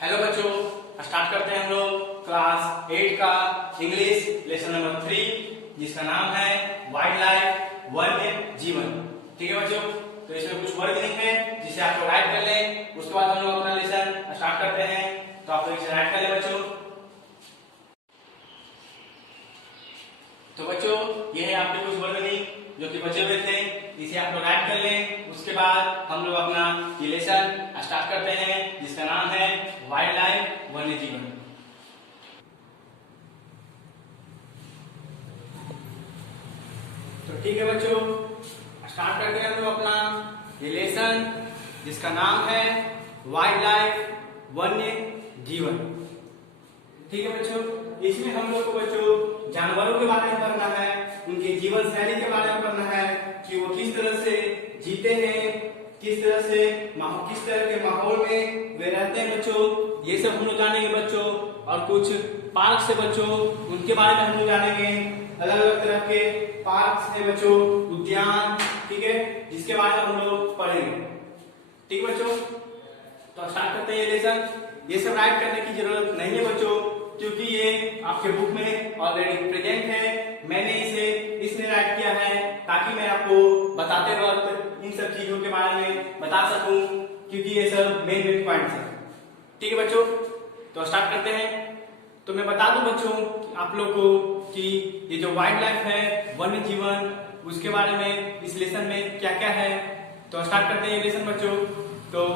Hello बच्चों, start करते हैं हम लोग क्लास 8 का इंग्लिश लेसन नंबर 3 जिसका नाम है वाइल्ड लाइफ वन्य जीवन। ठीक है बच्चों, तो इसमें कुछ वर्ड लिखे जिसे आप लोग राइट कर लें। उसके बाद हम लोग अपना लेसन स्टार्ट करते हैं। तो आप लोग इसे राइट कर ले बच्चों। तो बच्चों ये है आपके कुछ वर्ड जो कि बचे हुए थे, इसे आप लोग राइट कर लें। उसके बाद हम लोग अपना ये लेसन स्टार्ट करते हैं जिसका नाम है वाइल्ड लाइफ वन्य जीवन। तो ठीक है बच्चों, स्टार्ट करते हैं हम लोग अपना ये लेसन जिसका नाम है वाइल्ड लाइफ वन्य जीवन। ठीक है बच्चों, इसमें हम लोग को बच्चों जानवरों के बारे में पढ़ना है, उनके जीवन शैली के बारे में पढ़ना है कि वो किस तरह से जीते हैं, किस तरह के माहौल में वे रहते हैं बच्चों। ये सब हम लोग जानेंगे बच्चों। और कुछ पार्क से बच्चों उनके बारे में हम लोग जानेंगे। अलग अलग तरह के पार्क है बच्चों, उद्यान, ठीक है, जिसके बारे में हम लोग पढ़ेंगे। ठीक है बच्चों, तो स्टार्ट करते हैं ये लेसन। ये सब राइट करने की जरूरत नहीं है बच्चों, क्योंकि ये आपके बुक में ऑलरेडी प्रेजेंट है। मैंने इसे इसलिए राइट किया है ताकि मैं आपको बताते वक्त इन सब चीजों के बारे में बता सकूं, क्योंकि ये सब मेन पॉइंट्स हैं। ठीक है बच्चों, तो स्टार्ट करते हैं। तो मैं बता दूं बच्चों आप लोग को कि ये जो वाइल्ड लाइफ है वन्य जीवन, उसके बारे में इस लेसन में क्या क्या है। तो स्टार्ट करते हैं ये लेसन बच्चों। तो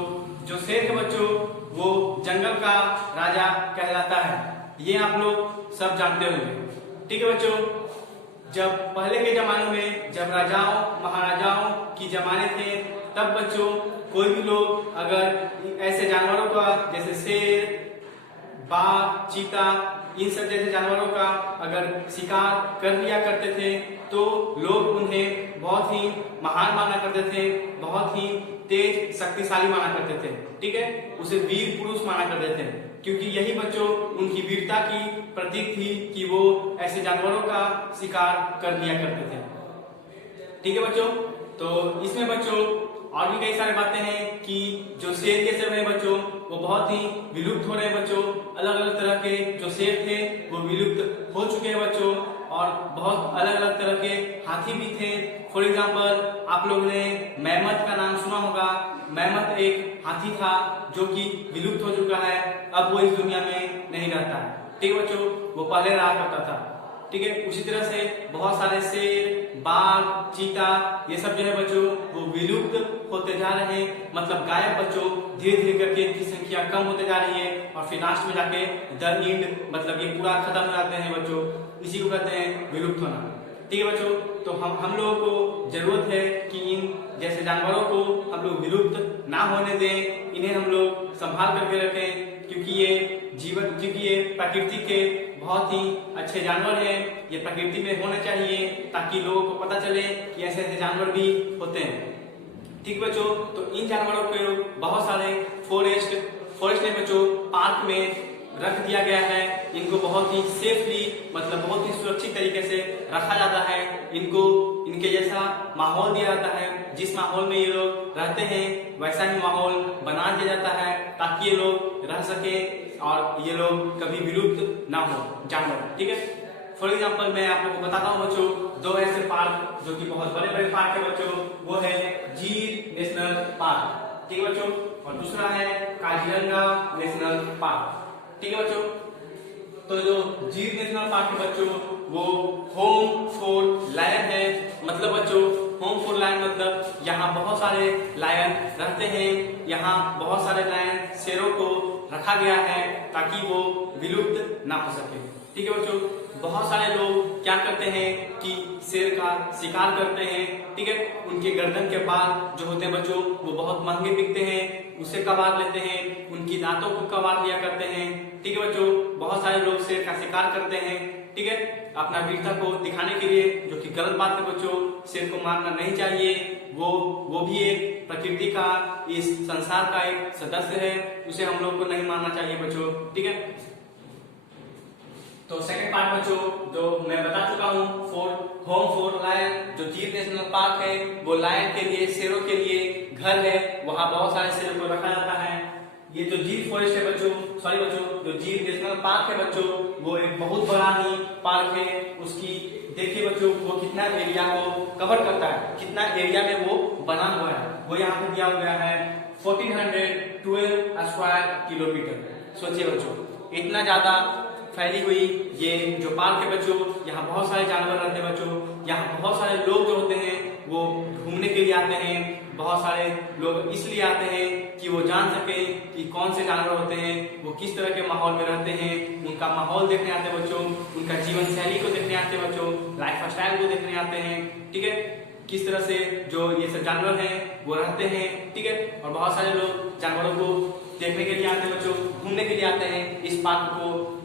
जो शेर है बच्चों वो जंगल का राजा कहलाता है, ये आप लोग सब जानते होंगे। ठीक है बच्चों, जब पहले के जमाने में जब राजाओं महाराजाओं की जमाने थे, तब बच्चों कोई भी लोग अगर ऐसे जानवरों का जैसे शेर, बाघ, चीता, इन सब जैसे जानवरों का अगर शिकार कर लिया करते थे तो लोग उन्हें बहुत ही महान माना करते थे, बहुत ही तेज शक्तिशाली माना करते थे। ठीक है, उसे वीर पुरुष माना करते थे, क्योंकि यही बच्चों उनकी वीरता की प्रतीक थी कि वो ऐसे जानवरों का शिकार कर लिया करते थे। ठीक है बच्चों, तो इसमें बच्चों और भी कई सारी बातें हैं कि जो शेर के सब है बच्चों वो बहुत ही विलुप्त हो रहे हैं बच्चों। अलग अलग तरह के जो शेर थे वो विलुप्त हो चुके हैं बच्चों, और बहुत अलग अलग तरह के हाथी भी थे। फॉर एग्जाम्पल आप लोगों ने मैमथ का नाम सुना होगा। मैमथ एक हाथी था जो कि विलुप्त हो चुका है, अब वो इस दुनिया में नहीं रहता है। ठीक है बच्चों, वो पहले रहा करता था। ठीक है, उसी तरह से बहुत सारे शेर, बाघ, चीता, ये सब जो है बच्चों वो विलुप्त होते जा रहे हैं, मतलब गायब बच्चों। धीरे धीरे करके इनकी संख्या कम होते जा रही है और फिर लास्ट में जाके द एंड, मतलब ये पूरा खत्म हो जाते हैं बच्चों। इसी को कहते हैं विलुप्त होना। ठीक है बच्चों, तो हम लोगों को जरूरत है कि इन जैसे जानवरों को हम लोग विलुप्त ना होने दें, इन्हें हम लोग संभाल करके रखें, क्योंकि ये प्रकृति के बहुत ही अच्छे जानवर हैं। ये प्रकृति में होने चाहिए ताकि लोगों को पता चले कि ऐसे ऐसे जानवर भी होते हैं। ठीक बच्चों, तो इन जानवरों को बहुत सारे फॉरेस्ट में बच्चों पार्क में रख दिया गया है। इनको बहुत ही सेफली, मतलब बहुत ही सुरक्षित तरीके से रखा जाता है। इनको इनके जैसा माहौल दिया जाता है, जिस माहौल में ये लोग रहते हैं वैसा ही माहौल बना दिया जाता है ताकि ये लोग रह सके और ये लोग कभी विलुप्त ना हो जानवर। ठीक है, फॉर एग्जाम्पल मैं आप लोगों को बताता हूँ बच्चों, दो ऐसे पार्क जो कि बहुत बड़े बड़े पार्क है बच्चों, वो है गीर नेशनल पार्क। ठीक है बच्चों, और दूसरा है काजीरंगा नेशनल पार्क। ठीक है बच्चों, तो जो गीर नेशनल पार्क है बच्चों वो होम फॉर लायन है। मतलब बच्चों होम फॉर लायन मतलब यहाँ बहुत सारे लायन रहते हैं, यहाँ बहुत सारे लायन शेरों को रखा गया है ताकि वो विलुप्त ना हो सके। ठीक है बच्चों, बहुत सारे लोग क्या करते हैं कि शेर का शिकार करते हैं। ठीक है, उनके गर्दन के बाल जो होते हैं बच्चों वो बहुत महंगे बिकते हैं, उसे कबाड़ लेते हैं, उनकी दांतों को कबाड़ लिया करते हैं। ठीक है बच्चों, बहुत सारे लोग शेर का शिकार करते हैं। ठीक है, अपना वीरता को दिखाने के लिए, जो कि गलत बात है बच्चों। शेर को मारना नहीं चाहिए, वो भी एक प्रकृति का, इस संसार का एक सदस्य है, उसे हम लोग को नहीं मारना चाहिए बच्चों। ठीक है, तो सेकंड पार्ट बच्चों जो मैं बता चुका हूँ, होम फॉर लायन, जो गीर नेशनल पार्क है वो लायन के लिए, शेरों के लिए घर है। वहाँ बहुत सारे शेरों को रखा जाता है। ये जो जीर फॉरेस्ट है बच्चों, सॉरी बच्चों, जो जीर नेशनल पार्क है बच्चों, वो एक बहुत बड़ा ही पार्क है। उसकी देखिए बच्चों वो कितना एरिया को कवर करता है, कितना एरिया में वो बना हुआ है, वो यहाँ पे दिया हुआ है 1412 स्क्वायर किलोमीटर। सोचिए बच्चों इतना ज्यादा फैली हुई ये जो पार्क है बच्चों, यहाँ बहुत सारे जानवर रहते हैं बच्चों, यहाँ बहुत सारे लोग जो होते हैं वो घूमने के लिए आते हैं। बहुत सारे लोग इसलिए आते हैं कि वो जान सके कि कौन से जानवर होते हैं, वो किस तरह के माहौल में रहते हैं, उनका माहौल देखने आते हैं बच्चों, उनका जीवन शैली को देखने आते हैं बच्चों, लाइफ स्टाइल को देखने आते हैं, ठीक है, किस तरह से जो ये सब जानवर हैं वो रहते हैं, ठीक है। और बहुत सारे लोग जानवरों को देखने के लिए आते हैं बच्चों, घूमने के लिए आते हैं इस पार्क को।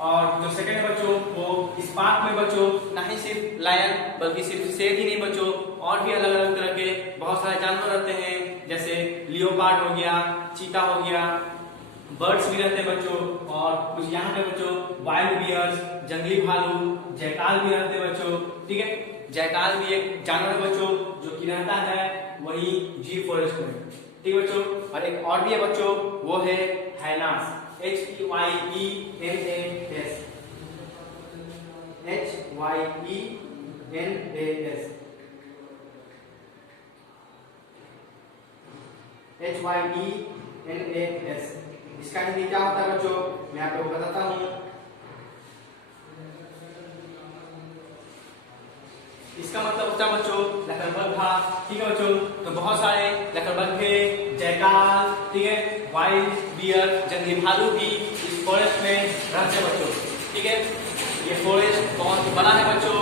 और जो सेकंड है बच्चों, वो इस पार्क में बच्चों ना ही सिर्फ लायन बल्कि सिर्फ शेर ही नहीं बच्चों, और भी अलग अलग तरह के बहुत सारे जानवर रहते हैं, जैसे लियोपार्ड हो गया, चीता हो गया, बर्ड्स भी रहते हैं बच्चों। और कुछ यहाँ पे बच्चों वाइल्ड बियर्स, जंगली भालू, जयकाल भी रहते हैं बच्चों, ठीक है। जयकाल भी एक जानवर है बच्चों जो कि रहता है वही जीव फॉरेस्ट में, ठीक है बच्चों। और एक और भी है बच्चों, वो है हाइनास, HYENAS, HYENAS। इसका हिंदी क्या होता है बच्चों, मैं आपको बताता हूँ। इसका मतलब होता है बच्चों लकड़बग्घा, ठीक है बच्चों। तो बहुत सारे लकड़बग्घे, जयकाल, ठीक है, वाइल्ड बियर, जंगली भालू भी इस फॉरेस्ट में रहते हैं बच्चों, ठीक है। ये फॉरेस्ट बहुत बड़ा है बच्चों,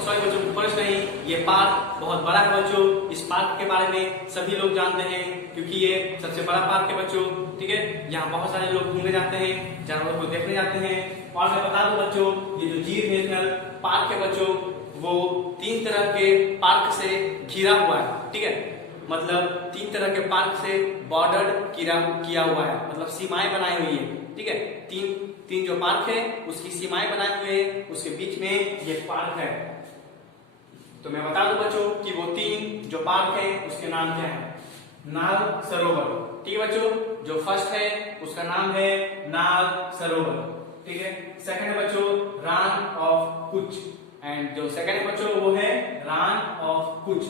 सॉरी बच्चों फॉरेस्ट नहीं, ये पार्क बहुत बड़ा है बच्चों। इस पार्क के बारे में सभी लोग जानते हैं क्योंकि ये सबसे बड़ा पार्क है बच्चों, ठीक है। यहाँ बहुत सारे लोग घूमने जाते हैं, जानवरों को देखने जाते हैं। और मैं बता दूं बच्चों, ये जो जीर नेशनल पार्क है बच्चों, वो 3 तरह के पार्क से घिरा हुआ है, ठीक है। मतलब 3 तरह के पार्क से बॉर्डर किया हुआ है, मतलब सीमाएं बनाई हुई है, ठीक है। तीन जो पार्क है उसकी सीमाएं बनाई हुई है, उसके बीच में ये पार्क है। तो मैं बता दूं बच्चों कि वो 3 जो पार्क है उसके नाम क्या है। नाल सरोवर, ठीक है बच्चों, जो फर्स्ट है उसका नाम है नाल सरोवर, ठीक है। सेकंड है बच्चों रान ऑफ कुच, एंड जो सेकंड है बच्चों वो है रान ऑफ कुच।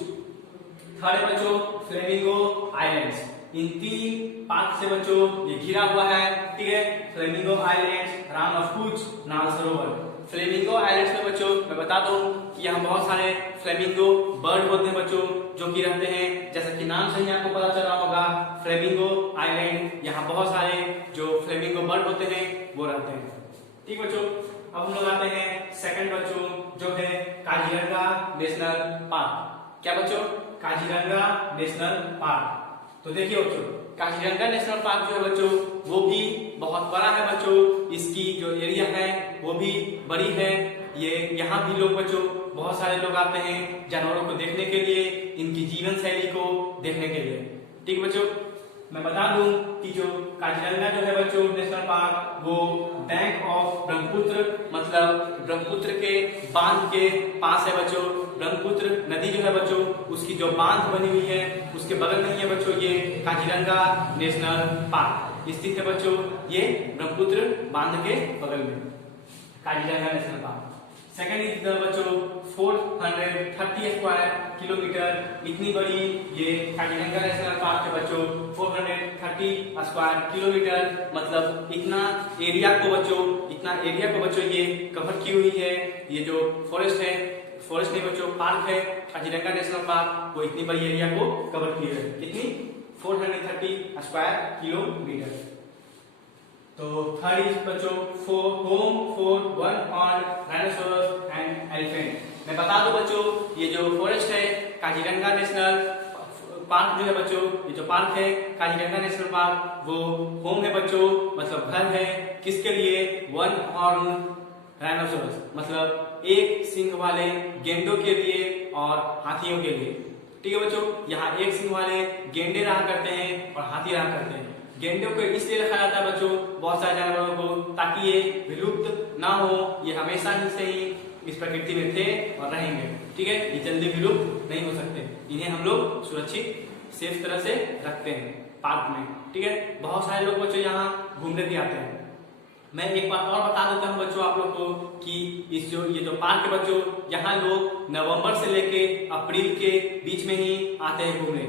थर्ड है बच्चों फ्लेमिंगो आइलैंड्स। इन 3 पार्क से बच्चों ये घिरा हुआ है, ठीक है। Flamingo islands, run of Cooch, नाल सरोवर। फ्लेमिंगो आइलैंड्स में बच्चों मैं बता दूं कि यहाँ बहुत सारे फ्लेमिंगो बर्ड होते हैं बच्चों जो कि रहते हैं, जैसा कि नाम से ही आपको पता चला होगा फ्लेमिंगो आइलैंड, यहाँ बहुत सारे जो फ्लेमिंगो बर्ड होते हैं वो रहते हैं, ठीक बच्चों। अब हम लोग आते हैं सेकंड बच्चों जो है काजीरंगा नेशनल पार्क। क्या बच्चों, काजीरंगा नेशनल पार्क। तो देखिए बच्चों काजीरंगा नेशनल पार्क जो है बच्चों वो भी बहुत बड़ा है बच्चों, इसकी जो एरिया है वो भी बड़ी है। ये यहाँ भी लोग बच्चों बहुत सारे लोग आते हैं जानवरों को देखने के लिए, इनकी जीवन शैली को देखने के लिए, ठीक बच्चों। मैं बता दूं कि जो काजीरंगा जो है बच्चों नेशनल पार्क वो बैंक ऑफ ब्रह्मपुत्र, मतलब ब्रह्मपुत्र के बांध के पास है बच्चों। ब्रह्मपुत्र नदी जो है बच्चों उसकी जो बांध बनी हुई है उसके बगल में ही है बच्चों ये काजीरंगा नेशनल पार्क स्थित है बच्चों, ये ब्रह्मपुत्र बांध के बगल में Kaziranga national park. Second is बच्चों 430 स्क्वायर किलोमीटर, इतनी बड़ी ये काजीरंगा नेशनल पार्क है बच्चों। 430 स्क्वायर किलोमीटर मतलब इतना एरिया को बच्चों ये कवर की हुई है। ये जो फॉरेस्ट है, फॉरेस्ट नहीं बच्चों पार्क है काजीरंगा नेशनल पार्क, वो इतनी बड़ी एरिया को कवर की है, कितनी 430 स्क्वायर किलोमीटर। तो थर्ड इज बच्चों home for one horn rhinoceros and elephant. मैं बता दूं बच्चों ये जो फॉरेस्ट है काजीरंगा नेशनल पार्क जो है बच्चों, ये जो पार्क है काजीरंगा नेशनल पार्क वो होम है बच्चों, मतलब घर है किसके लिए, वन हॉर्न राइनोसोरस मतलब एक सिंग वाले गेंडों के लिए और हाथियों के लिए, ठीक है बच्चों। यहाँ एक सिंग वाले गेंडे रहा करते हैं और हाथी रहा करते हैं। गेंडों को इसलिए रखा जाता है बच्चों बहुत सारे जानवरों को ताकि ये विलुप्त ना हो, ये हमेशा ही से ही इस प्रकृति में थे और रहेंगे, ठीक है। ये जल्दी विलुप्त नहीं हो सकते, इन्हें हम लोग सुरक्षित सेफ तरह से रखते हैं पार्क में। ठीक है, बहुत सारे लोग बच्चों यहाँ घूमने भी आते हैं। मैं एक बात और बता देता हूँ बच्चों आप लोग को कि ये जो पार्क है बच्चों, यहाँ लोग नवंबर से लेके अप्रैल के बीच में ही आते हैं घूमने।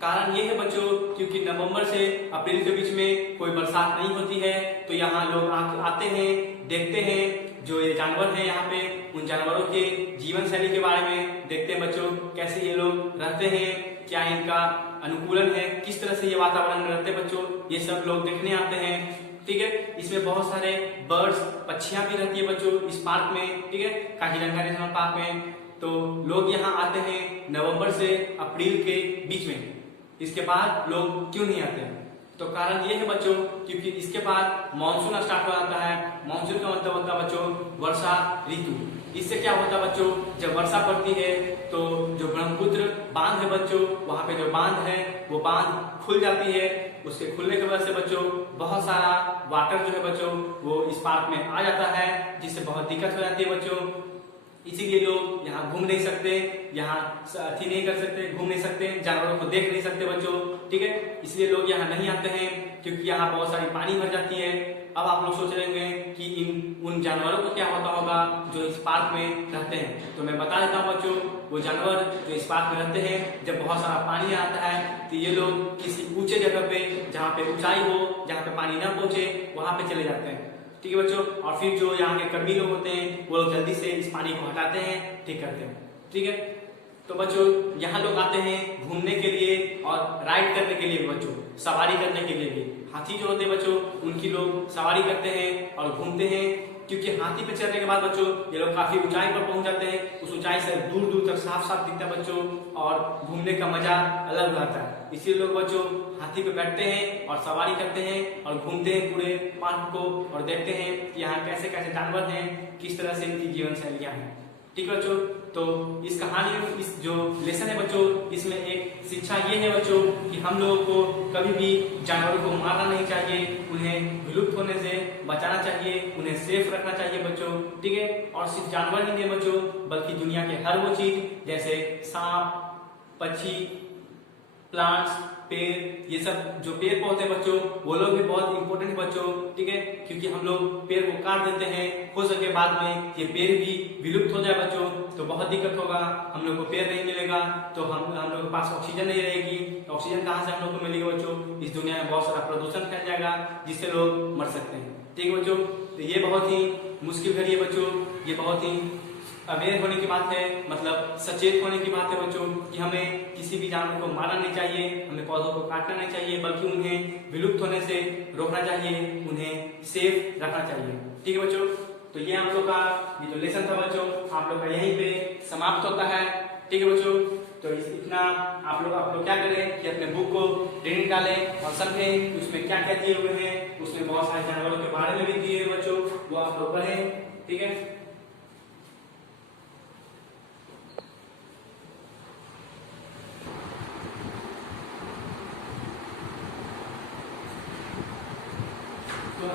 कारण ये है बच्चों क्योंकि नवंबर से अप्रैल के बीच में कोई बरसात नहीं होती है, तो यहाँ लोग आते हैं, देखते हैं जो ये जानवर हैं यहाँ पे, उन जानवरों के जीवन शैली के बारे में देखते हैं बच्चों, कैसे ये लोग रहते हैं, क्या इनका अनुकूलन है, किस तरह से ये वातावरण में रहते हैं बच्चों, ये सब लोग देखने आते हैं। ठीक है, इसमें बहुत सारे बर्ड्स, पक्षियां भी रहती है बच्चों इस पार्क में। ठीक है, काजीरंगा नेशनल पार्क में। तो लोग यहाँ आते हैं नवंबर से अप्रैल के बीच में। इसके बाद लोग क्यों नहीं आते हैं? तो कारण ये है बच्चों क्योंकि इसके बाद मानसून स्टार्ट हो जाता है। मानसून का मतलब होता है बच्चों वर्षा ऋतु। इससे क्या होता है बच्चों, जब वर्षा पड़ती है तो जो ब्रह्मपुत्र बांध है बच्चों, वहां पे जो बांध है वो बांध खुल जाती है। उसके खुलने की वजह से बच्चों बहुत सारा वाटर जो है बच्चों वो इस पार्क में आ जाता है, जिससे बहुत दिक्कत हो जाती है बच्चों। इसीलिए लोग यहाँ घूम नहीं सकते, यहाँ अथी नहीं कर सकते, घूम नहीं सकते, जानवरों को देख नहीं सकते बच्चों। ठीक है, इसलिए लोग यहाँ नहीं आते हैं क्योंकि यहाँ बहुत सारी पानी भर जाती है। अब आप लोग सोच रहे होंगे कि उन जानवरों को क्या होता होगा जो इस पार्क में रहते हैं। तो मैं बता देता हूँ बच्चों, वो जानवर जो इस पार्क में रहते हैं, जब बहुत सारा पानी आता है तो ये लोग किसी ऊंचे जगह पे, जहाँ पे ऊंचाई हो, जहाँ पे पानी न पहुंचे, वहां पे चले जाते हैं। ठीक है बच्चों, और फिर जो यहाँ के कर्मी लोग होते हैं वो लोग जल्दी से इस पानी को हटाते हैं, ठीक करते हैं। ठीक है, तो बच्चों यहाँ लोग आते हैं घूमने के लिए और राइड करने के लिए बच्चों, सवारी करने के लिए भी। हाथी जो होते हैं बच्चों उनकी लोग सवारी करते हैं और घूमते हैं, क्योंकि हाथी पे चढ़ने के बाद बच्चों ये लोग काफी ऊंचाई पर पहुंच जाते हैं। उस ऊंचाई से दूर दूर तक साफ साफ दिखता है बच्चों, और घूमने का मजा अलग हो जाता है। इसीलिए लोग बच्चों हाथी पे बैठते हैं और सवारी करते हैं और घूमते हैं पूरे पार्क को, और देखते हैं कि यहाँ कैसे कैसे जानवर हैं, किस तरह से इनकी जीवन शैलियाँ हैं। ठीक है बच्चों, तो इस कहानी में इस जो लेसन है बच्चों, इसमें एक शिक्षा ये है बच्चों कि हम लोगों को कभी भी जानवरों को मारना नहीं चाहिए, उन्हें विलुप्त होने से बचाना चाहिए, उन्हें सेफ रखना चाहिए बच्चों। ठीक है, और सिर्फ जानवर ही नहीं बच्चों, बल्कि दुनिया के हर वो चीज जैसे सांप, पक्षी, प्लांट्स, पेड़, ये सब जो पेड़ पौधे बच्चों वो लोग भी बहुत इंपॉर्टेंट है बच्चों। ठीक है, क्योंकि हम लोग पेड़ को काट देते हैं, हो सके बाद में ये पेड़ भी विलुप्त हो जाए बच्चों, तो बहुत दिक्कत होगा। हम लोग को पेड़ नहीं मिलेगा तो हम लोग के पास ऑक्सीजन नहीं रहेगी, तो ऑक्सीजन कहाँ से हम लोग को मिलेगी बच्चों? इस दुनिया में बहुत सारा प्रदूषण फैल जाएगा जिससे लोग मर सकते हैं। ठीक है बच्चों, तो ये बहुत ही मुश्किल घड़ी है बच्चों, ये बहुत ही अवेयर होने की बात है, मतलब सचेत होने की बात है बच्चों कि हमें किसी भी जानवर को मारना नहीं चाहिए, हमें पौधों को काटना नहीं चाहिए, बल्कि उन्हें विलुप्त होने से रोकना चाहिए, उन्हें सेफ रखना चाहिए। ठीक है बच्चों, तो ये आप लोग का ये जो लेसन था बच्चों आप लोग का यहीं पे समाप्त होता है। ठीक है बच्चों, तो इतना आप लोग क्या करें कि अपने बुक को रीडिंग डालें और समझें उसमें क्या क्या दिए हुए हैं। उसमें बहुत सारे जानवरों के बारे में भी दिए हुए बच्चों, वो आप लोग पढ़ें। ठीक है,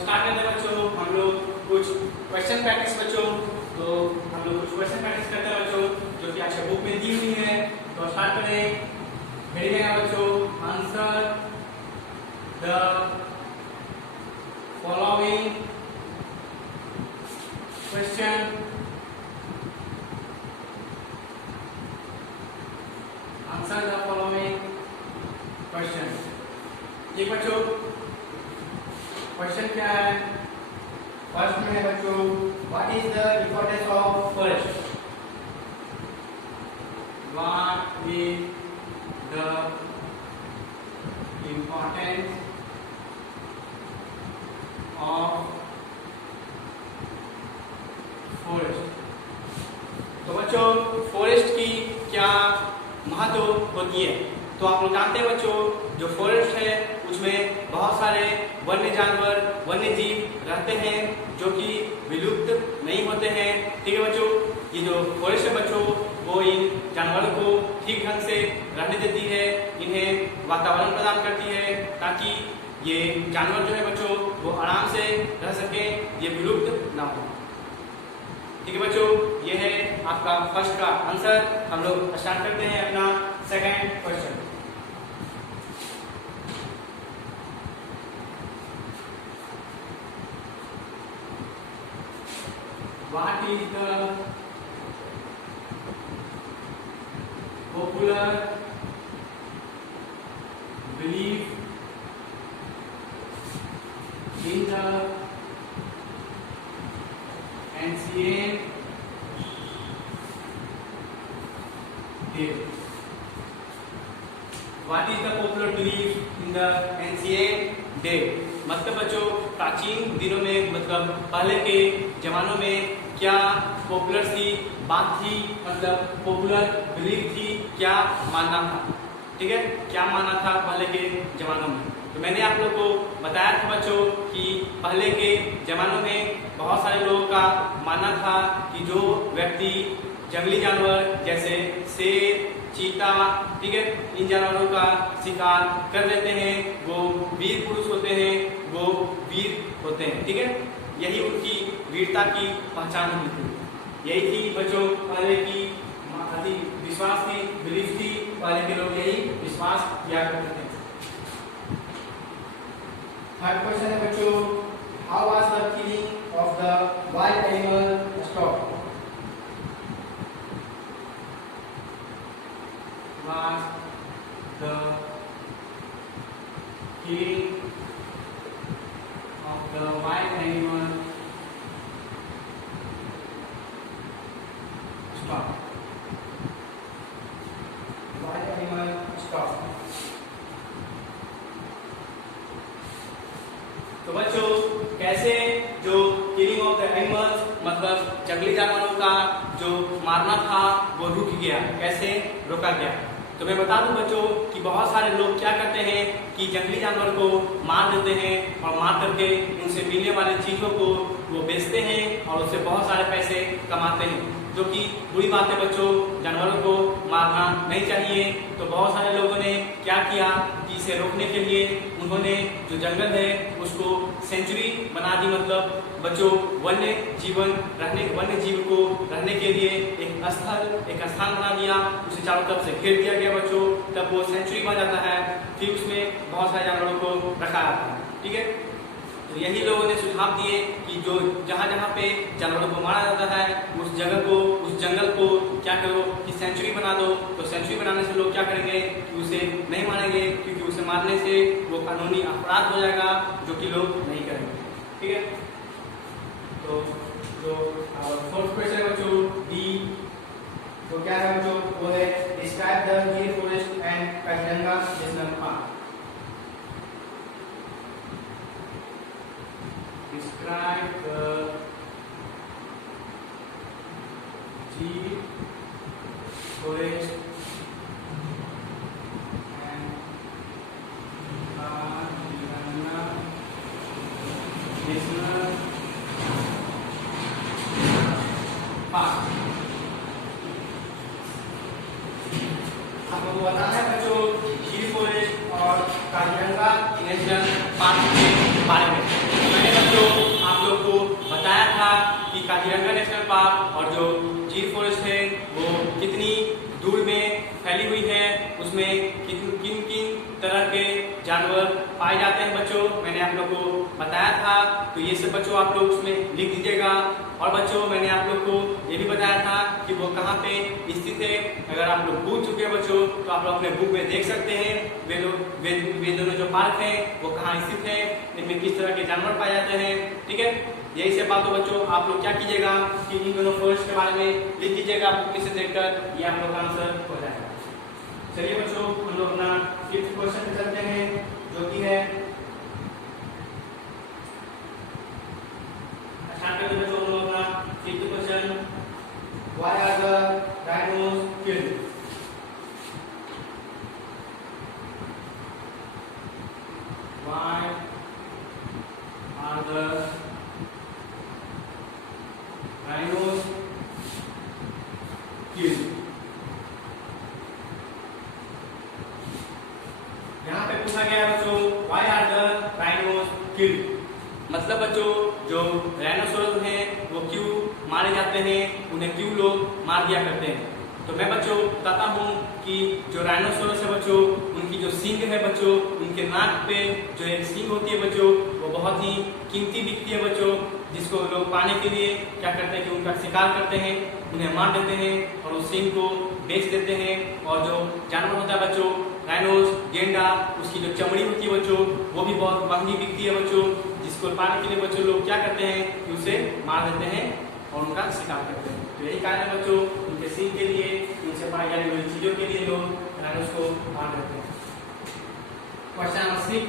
स्टार्ट करते हैं बच्चों हम लोग कुछ क्वेश्चन प्रैक्टिस बच्चों। तो हम लोग कुछ क्वेश्चन प्रैक्टिस करते हैं बच्चों जो कि आपके बुक में दी हुई है। तो स्टार्ट करें, हेडिंग है बच्चों answer the following question. Answer the following question. ये बच्चों क्वेश्चन क्या है? फर्स्ट में है बच्चों what is the importance of forest? What is the importance of forest? तो बच्चों फॉरेस्ट की क्या महत्व होती है? तो आप लोग जानते हैं बच्चों जो फॉरेस्ट है उसमें बहुत सारे वन्य जानवर, वन्य जीव रहते हैं जो कि विलुप्त नहीं होते हैं। ठीक है बच्चों, ये जो फॉरेस्ट है बच्चों वो इन जानवरों को ठीक ढंग से रहने देती है, इन्हें वातावरण प्रदान करती है ताकि ये जानवर जो है बच्चों वो आराम से रह सके, ये विलुप्त ना हो। ठीक है बच्चों, ये है आपका फर्स्ट का आंसर। हम लोग स्टार्ट करते हैं अपना second question. What is the popular belief in the ancient day? What is the popular belief in the ancient day? मतलब बच्चों प्राचीन दिनों में मतलब पहले के जमानों में क्या पॉपुलर सी बात थी, मतलब पॉपुलर बिलीफ थी, क्या मानना था, ठीक है, क्या मानना था पहले के जमानों में। तो मैंने आप लोग को बताया था बच्चों कि पहले के जमानों में बहुत सारे लोगों का मानना था कि जो व्यक्ति जंगली जानवर जैसे शेर, चीता, ठीक है, इन जानवरों का शिकार कर लेते हैं वो वीर पुरुष होते हैं, वो वीर होते हैं, ठीक है, यही उनकी वीरता की पहचान हुई थी। यही थी बच्चों पहले की विश्वास थी, बिलीफ थी, पहले के लोग यही विश्वास किया करते थे। थर्ड क्वेश्चन है बच्चों, how was the killing of the wild animal stop? Was the killing of the wild animal stop? Wild animal stop. तो बच्चों कैसे जो किलिंग ऑफ द एनिमल्स मतलब जंगली जानवरों का जो मारना था वो रुक गया, कैसे रोका गया? तो मैं बता दूं बच्चों कि बहुत सारे लोग क्या करते हैं कि जंगली जानवर को मार देते हैं और मार करके उनसे मिलने वाली चीजों को वो बेचते हैं और उससे बहुत सारे पैसे कमाते हैं, जो कि बुरी बात है बच्चों, जानवरों को मारना नहीं चाहिए। तो बहुत सारे लोगों ने क्या किया कि इसे रोकने के लिए उन्होंने जो जंगल है उसको सेंचुरी बना दी, मतलब बच्चों वन्य जीव को रहने के लिए एक स्थान बना दिया, उसे चारों तरफ से घेर दिया गया बच्चों, तब वो सेंचुरी बन जाता है, फिर उसमें बहुत सारे जानवरों को रखा जाता है, ठीक है। तो यही लोगों ने सुझाव दिए कि जो जहाँ पे जानवरों को मारा जाता है उस जंगल को क्या करो कि सेंचुरी बना दो। तो सेंचुरी बनाने से लोग क्या करेंगे कि उसे नहीं मारेंगे, क्योंकि उसे मारने से वो कानूनी अपराध हो जाएगा, जो कि लोग नहीं करेंगे, ठीक है। तो जो फोर्थ क्वेश्चन है बच्चों डी, तो क्या है बच्चों, वो है डिस्क्राइब द गिर forest and Kaziranga national park. Describe the Gir forest and Kaजीranga National Park। आपको बताना है बच्चों गिर फॉरेस्ट और काजीरंगा नेशनल पार्क के बारे में। मैंने बच्चों आप लोग को बताया था कि काजीरंगा नेशनल पार्क और जो गिर फॉरेस्ट है वो कितनी दूर में फैली हुई है, उसमें किन किन तरह के जानवर पाए जाते हैं बच्चों, मैंने आप लोग को बताया था। तो ये सब बच्चों आप लोग उसमें लिख दीजिएगा। और बच्चों मैंने आप लोग को ये भी बताया था कि वो कहाँ पे स्थित है। अगर आप लोग भूल चुके हैं बच्चों तो आप लोग अपने बुक में देख सकते हैं वे दोनों जो पार्क है वो कहाँ स्थित है, इनमें किस तरह के जानवर पाए जाते हैं, ठीक है। यही सब बातों बच्चों आप लोग क्या कीजिएगा कि इन दोनों फॉरेस्ट के बारे में लिख दीजिएगा बुक में से देखकर, ये आप लोग का आंसर हो जाएगा। चलिए बच्चों हम लोग अपना फिफ्थ क्वेश्चन पे चलते हैं, जो कि है स्टार्ट करते हैं बच्चों हम लोग अपना fifth question, why are the rhinos killed? Why are the rhinos killed? यहाँ पे पूछा गया बच्चों why are the rhinos killed? मतलब बच्चों जो राइनोसोरस हैं वो क्यों मारे जाते हैं, उन्हें क्यों लोग मार दिया करते हैं। तो मैं बच्चों बताता हूँ कि जो राइनोसोरस है बच्चों, उनकी जो सींग है बच्चों, उनके नाक पे जो एक सींग होती है बच्चों, वो बहुत ही कीमती दिखती है बच्चों, जिसको लोग पाने के लिए क्या करते हैं कि उनका शिकार करते हैं, उन्हें मार देते हैं और उस सींग को बेच देते हैं। और जो जानवर होता है बच्चों, राइनोस, गेंडा, उसकी जो चमड़ी होती है बच्चों, वो भी बहुत महंगी बिकती है बच्चों, जिसको पाने के लिए बच्चों लोग क्या करते हैं कि उसे मार देते हैं और उनका शिकार करते हैं। तो यही कारण है बच्चों, उनके सींग के लिए, उनसे पाई जाने वाली चीजों के लिए लोग राइनोस को मार देते हैं। क्वेश्चन नंबर 6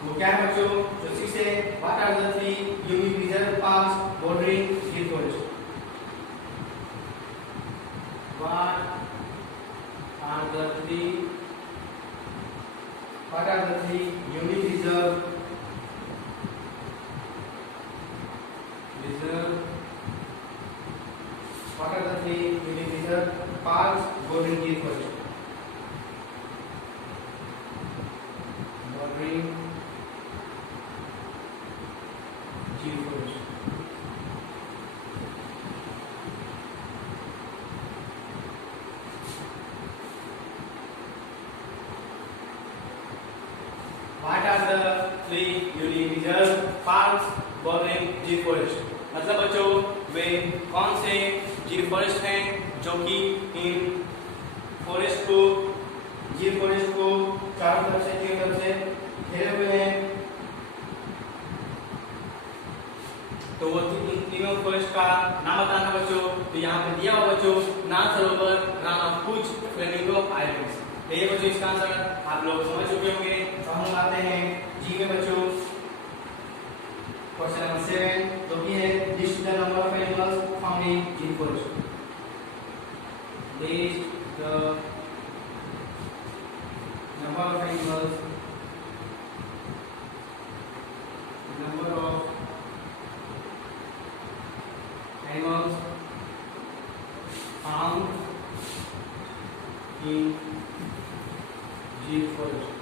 वो क्या है बच्चों, जो 6 है, what are the 3 unique reserve parks bordering Gir forest? What are the 3 unique reserve what are the 3 unique reserve parks bordering Gir forest? Bordering Gir forest. What are the 3 unique reserve parks bordering Gir forest? मतलब बच्चों वे कौन से गिर forest हैं जो कि इन forest को, गिर फॉरेस्ट को चारों तरफ से, तीनों तरफ से घेरे हुए हैं। तो वो तीनों फॉरेस्ट का नाम बताना बच्चों। तो यहाँ पे दिया हुआ बच्चों, नाल सरोवर, रन ऑफ कुछ, फ्लेमिंगो आइलैंड्स। ये बच्चों इसका आंसर आप लोग समझ चुके होंगे। तो हम आते हैं जी में बच्चों, क्वेश्चन नंबर 7 जो कि है list the number of animals found in Gir forest. List the number of animals found in Gir forest.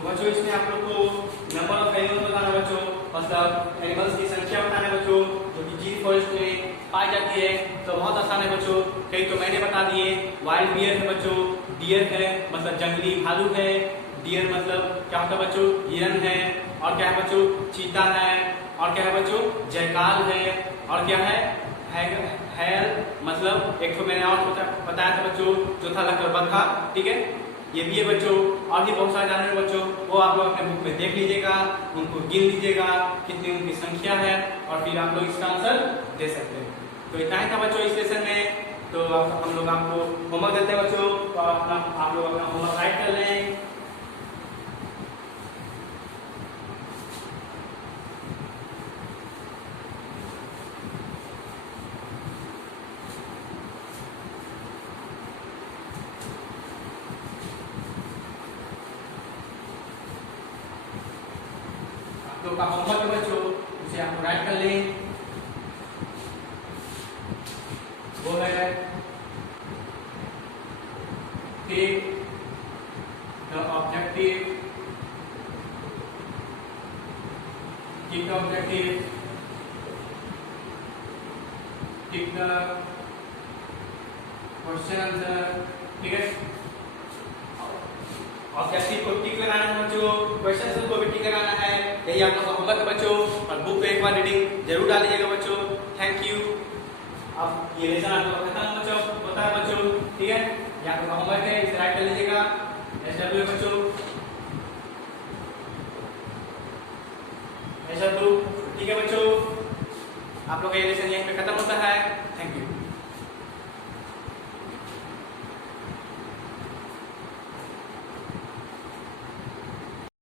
बच्चों इसमें आप लोग को नंबर ऑफ एनिमल्स बताना बच्चों, मतलब एनिमल्स की संख्या बताना बच्चों जो कि गिर फॉरेस्ट में पाई जाती है। तो बहुत आसान है बच्चों, कई तो मैंने बता दिए। वाइल्ड बियर है बच्चों, डियर है मतलब जंगली भालू है, डियर मतलब क्या होता है बच्चों, हिरन है, और क्या है बच्चों, चीता है, और क्या है बच्चों, जयकाल है, और क्या है हैल मतलब एक तो मैंने और बताया था बच्चों जो था लकड़बग्घा, ठीक है, ये भी है बच्चों। और भी बहुत सारे जानवर बच्चों, वो आप लोग अपने बुक में देख लीजिएगा, उनको गिन लीजिएगा कितनी उनकी संख्या है, और फिर आप लोग इसका आंसर दे सकते हैं। तो इतना ही था बच्चों इस लेसन में। तो हम लोग आपको होमवर्क देते हैं बच्चों, तो आप लोग अपना होमवर्क राइट कर लें। तो का होमवर्क है बच्चों, उसे आप राइट कर लें। वो है take the objective, tick the objective, tick the question answer, ठीक है। ऑब्जेक्टिव को टिक लगाना है बच्चों, क्वेश्चन को भी टिक लगाना है। यही आप लोग का होमवर्क है बच्चों, और बुक पे एक बार रीडिंग जरूर डालिएगा बच्चों। Thank you. अब ये लेसन आप लोग खत्म बच्चों होता है बच्चों, ठीक है। ये आप लोग का होमवर्क है, इसे राइट कर लीजिएगा। SW बच्चों, SW, ठीक है बच्चों। आप लोग का ये लेसन यहीं पे खत्म होता है।